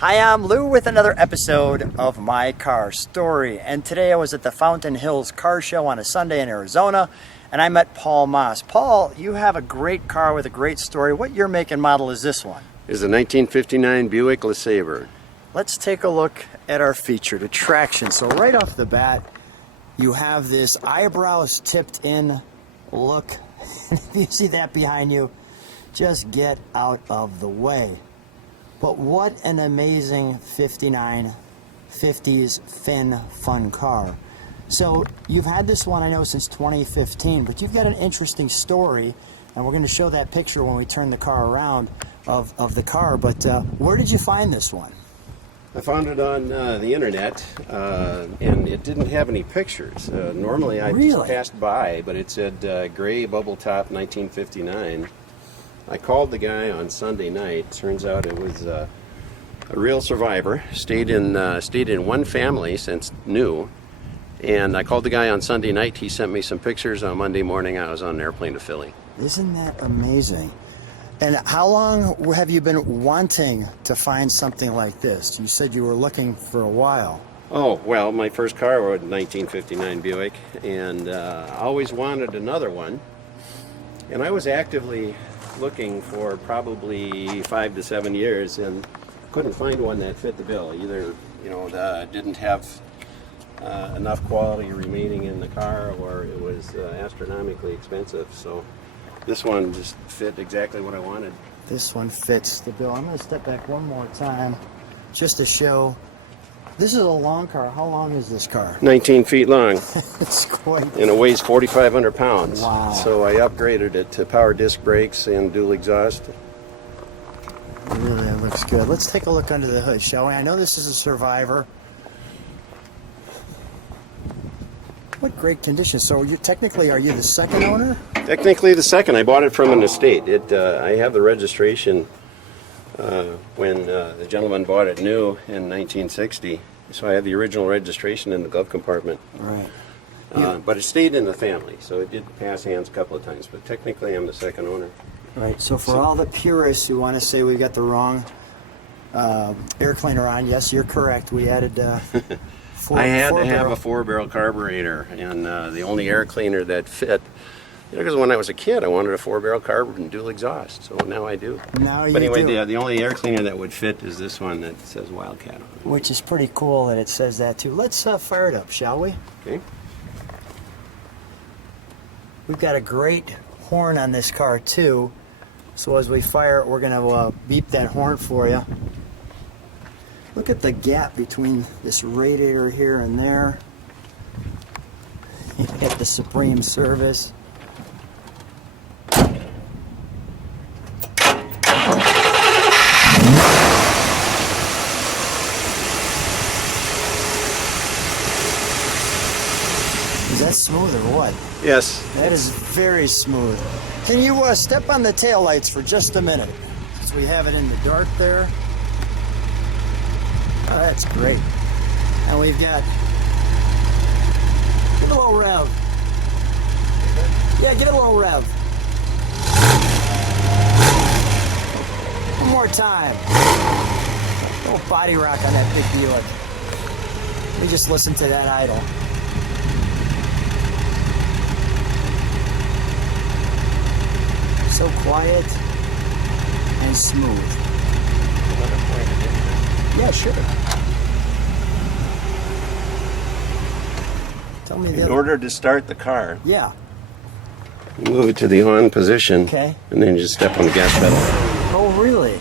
Hi, I'm Lou with another episode of My Car Story, and today I was at the Fountain Hills Car Show on a Sunday in Arizona, and I met Paul Maas. Paul, you have a great car with a great story. What year, make, and model is this one? It's a 1959 Buick LeSabre. Let's take a look at our featured attraction. So right off the bat, you have this eyebrows tipped in look. If you see that behind you, just get out of the way. But what an amazing 59 50s fin fun car. So you've had this one, I know, since 2015, but you've got an interesting story, and we're going to show that picture when we turn the car around of the car. But where did you find this one? I found it on the internet, and it didn't have any pictures. Normally I just passed by, but it said gray bubble top 1959. I called the guy on Sunday night. Turns out it was a real survivor. Stayed in one family since new. And I called the guy on Sunday night. He sent me some pictures. On Monday morning, I was on an airplane to Philly. Isn't that amazing? And how long have you been wanting to find something like this? You said you were looking for a while. Oh, well, my first car was a 1959 Buick, and I always wanted another one. And I was actively looking for probably 5 to 7 years and couldn't find one that fit the bill. Either, didn't have enough quality remaining in the car, or it was astronomically expensive. So this one just fit exactly what I wanted. This one fits the bill. I'm going to step back one more time just to show. This is a long car. How long is this car? 19 feet long. It's quite. And it weighs 4,500 pounds. Wow. So I upgraded it to power disc brakes and dual exhaust. Really, it looks good. Let's take a look under the hood, shall we? I know this is a survivor. What great condition. So you're technically, are you the second owner? Technically the second. I bought it from an estate. I have the registration when the gentleman bought it new in 1960. So I have the original registration in the glove compartment. Right. But it stayed in the family, so it did pass hands a couple of times. But technically I'm the second owner. Right. So for all the purists who want to say we got the wrong air cleaner on, yes, you're correct. We added I had to have a 4-barrel carburetor, and the only air cleaner that fit, because when I was a kid I wanted a 4-barrel carburetor and dual exhaust, so now I do. Now you But anyway, do. the only air cleaner that would fit is this one that says Wildcat on it. Which is pretty cool that it says that too. Let's fire it up, shall we? Okay. We've got a great horn on this car too, so as we fire it, we're going to beep that horn for you. Look at the gap between this radiator here and there. You get the Supreme service. Is that smooth or what? Yes. That is very smooth. Can you step on the taillights for just a minute? Since we have it in the dark there. Oh, that's great. And we've got, give it a little rev. Yeah, give it a little rev. One more time. A little body rock on that big Buick. Let me just listen to that idle. So quiet and smooth. Yeah, sure. Tell me the In order to start the car, Yeah. you move it to the on position, Okay. and then you just step on the gas pedal. Oh, really?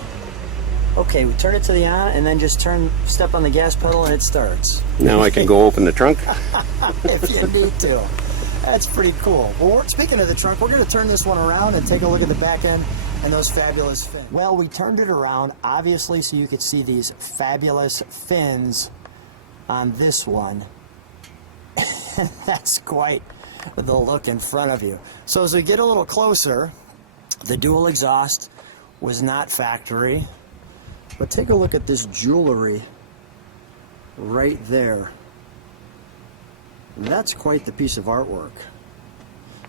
Okay, we turn it to the on, and then just step on the gas pedal, and it starts. Now I can go open the trunk. If you need to. That's pretty cool. Well, speaking of the trunk, we're going to turn this one around and take a look at the back end and those fabulous fins. Well, we turned it around, obviously, so you could see these fabulous fins on this one. That's quite the look in front of you. So as we get a little closer, the dual exhaust was not factory, but take a look at this jewelry right there. That's quite the piece of artwork.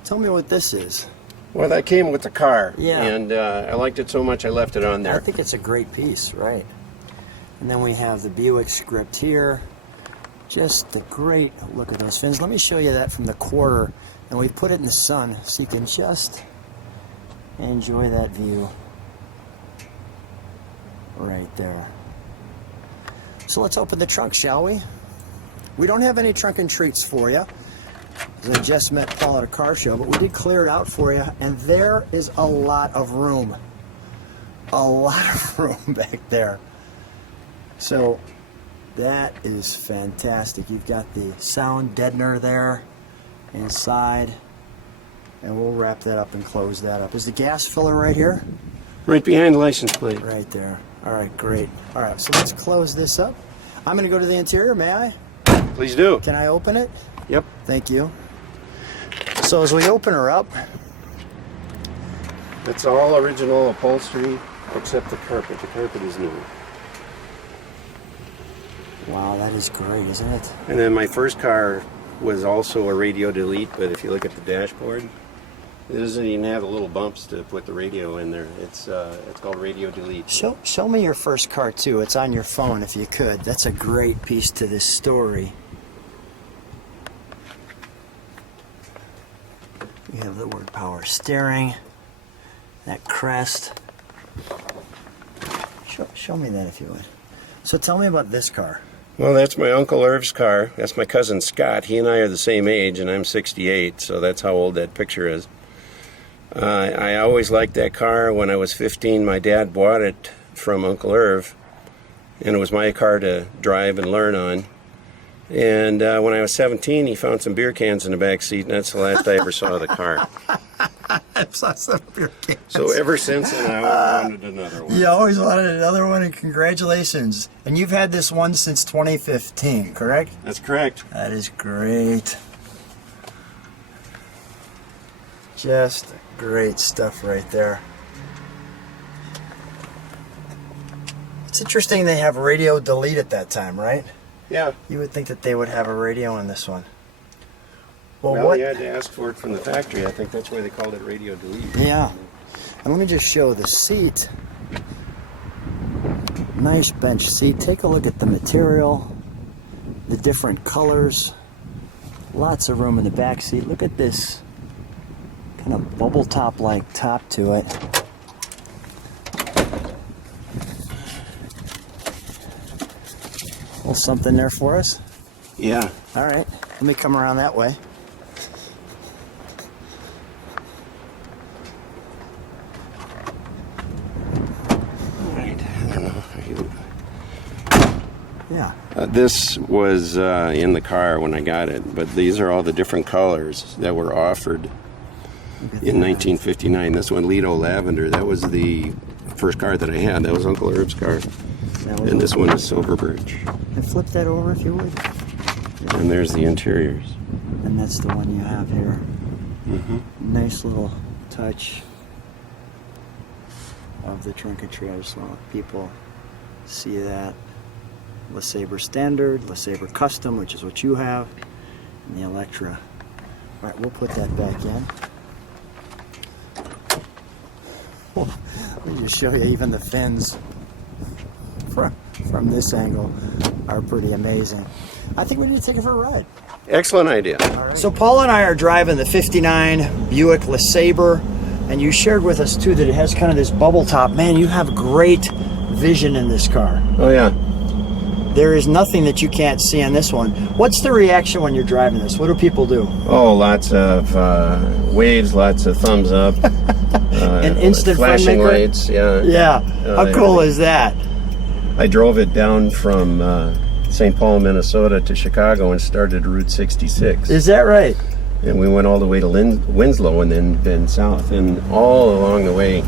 Tell me what this is. Well, that came with the car. Yeah. And I liked it so much I left it on there. I think it's a great piece, right? And then we have the Buick script here. Just a great look at those fins. Let me show you that from the quarter. And we put it in the sun so you can just enjoy that view right there. So let's open the trunk, shall we? We don't have any trunk and treats for you. I just met Paul at a car show, but we did clear it out for you, and there is a lot of room. A lot of room back there. So that is fantastic. You've got the sound deadener there inside, and we'll wrap that up and close that up. Is the gas filler right here? Right behind the license plate. Right there. All right, great. All right, so let's close this up. I'm going to go to the interior. May I? Please do. Can I open it? Yep. Thank you. So as we open her up, It's all original upholstery except the carpet. The carpet is new. wow, that is great, isn't it? And then my first car was also a radio delete, but if you look at the dashboard, it doesn't even have the little bumps to put the radio in there. It's called radio delete. Show me your first car too. It's on your phone if you could. That's a great piece to this story. We have the word power steering, that crest. Show me that if you would. So tell me about this car. Well, that's my Uncle Irv's car. That's my cousin Scott. He and I are the same age, and I'm 68, so that's how old that picture is. I always liked that car. When I was 15, my dad bought it from Uncle Irv, and it was my car to drive and learn on. And when I was 17, he found some beer cans in the back seat, and that's the last I ever saw the car. I saw some beer cans. So ever since then, I wanted another one. You always wanted another one, and congratulations. And you've had this one since 2015, correct? That's correct. That is great. Just great stuff right there. It's interesting they have radio delete at that time, right? Yeah. You would think that they would have a radio in this one. Well, you had to ask for it from the factory. I think that's why they called it radio delete. Yeah. And let me just show the seat. Nice bench seat. Take a look at the material, the different colors. Lots of room in the back seat. Look at this kind of bubble top like top to it. A little something there for us. Yeah. All right. Let me come around that way. Yeah. This was in the car when I got it, but these are all the different colors that were offered in 1959. This one, Lido Lavender, that was the first car that I had. That was Uncle Irv's car. And this one is Silver Birch. And flip that over if you would. And there's the interiors. And that's the one you have here. Mm-hmm. Nice little touch of the trunketry. I just want people to see that. LeSabre Standard, LeSabre Custom, which is what you have, and the Electra. All right, we'll put that back in. Let me just show you, even the fins from this angle are pretty amazing. I think we need to take it for a ride. Excellent idea. Right. So Paul and I are driving the 59 Buick LeSabre, and you shared with us too that it has kind of this bubble top. Man, you have great vision in this car. Oh, yeah. There is nothing that you can't see on this one. What's the reaction when you're driving this? What do people do? Oh, lots of waves, lots of thumbs up. An instant flashing filmmaker? lights, yeah. Yeah. How cool is that? I drove it down from St. Paul, Minnesota to Chicago and started Route 66. Is that right? And we went all the way to Winslow and then south. And all along the way,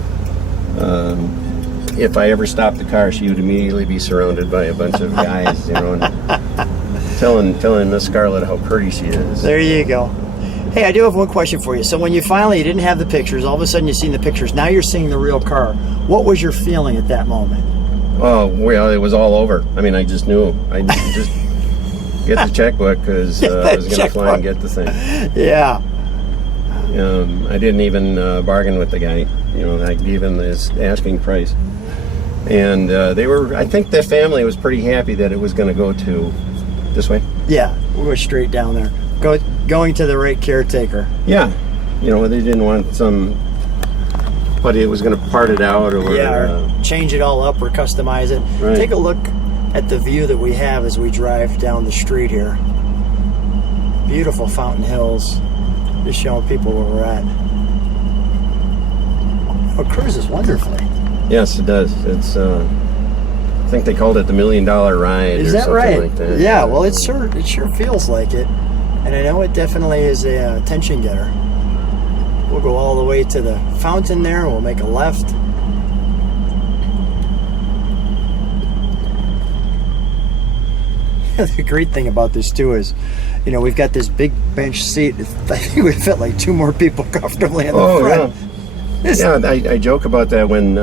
if I ever stopped the car, she would immediately be surrounded by a bunch of guys, you know, and telling Miss Scarlett how pretty she is. There you go. Hey, I do have one question for you. So when you didn't have the pictures, all of a sudden you've seen the pictures, now you're seeing the real car. What was your feeling at that moment? Oh, well, it was all over. I mean, I just knew. I just get the checkbook because I was going to fly and get the thing. Yeah. I didn't even bargain with the guy. You know, I gave him his asking price. And they were, I think the family was pretty happy that it was going to go to this way. Yeah, we'll go straight down there. Going to the right caretaker. Yeah, you know, they didn't want but it was going to part it out or change it all up or customize it. Right. Take a look at the view that we have as we drive down the street here. Beautiful Fountain Hills. Just showing people where we're at. It cruises wonderfully. Yes, it does. It's I think they called it the $1 Million Ride. Is or that something right? Like that. Yeah. Well, it sure feels like it, and I know it definitely is a attention getter. We'll go all the way to the fountain there. We'll make a left. The great thing about this too is, you know, we've got this big bench seat. I think we fit like 2 more people comfortably in the front. Yeah. I joke about that when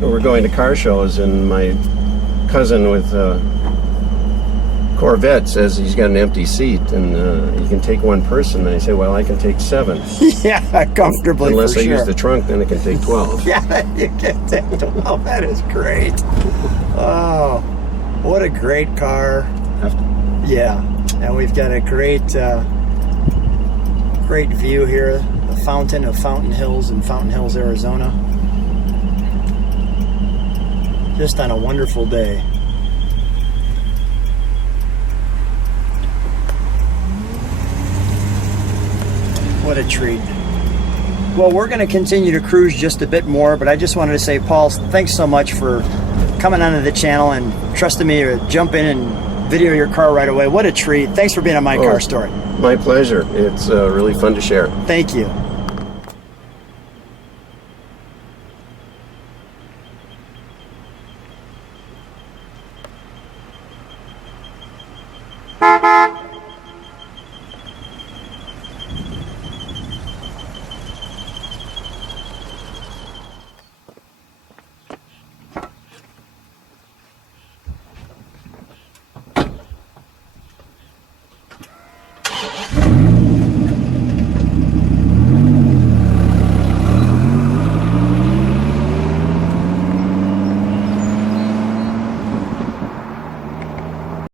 we're going to car shows, and my cousin with Corvette says he's got an empty seat, and you can take 1 person. And I say, well, I can take 7. Yeah, comfortably. Unless for I sure. use the trunk, then it can take 12. Yeah, you can take 12. That is great. Oh, what a great car. Yeah, and we've got a great view here. The fountain of Fountain Hills in Fountain Hills, Arizona. Just on a wonderful day. What a treat. Well, we're going to continue to cruise just a bit more, but I just wanted to say, Paul, thanks so much for coming onto the channel and trusting me to jump in and video your car right away. What a treat. Thanks for being on My Car Story. My pleasure. It's really fun to share. Thank you.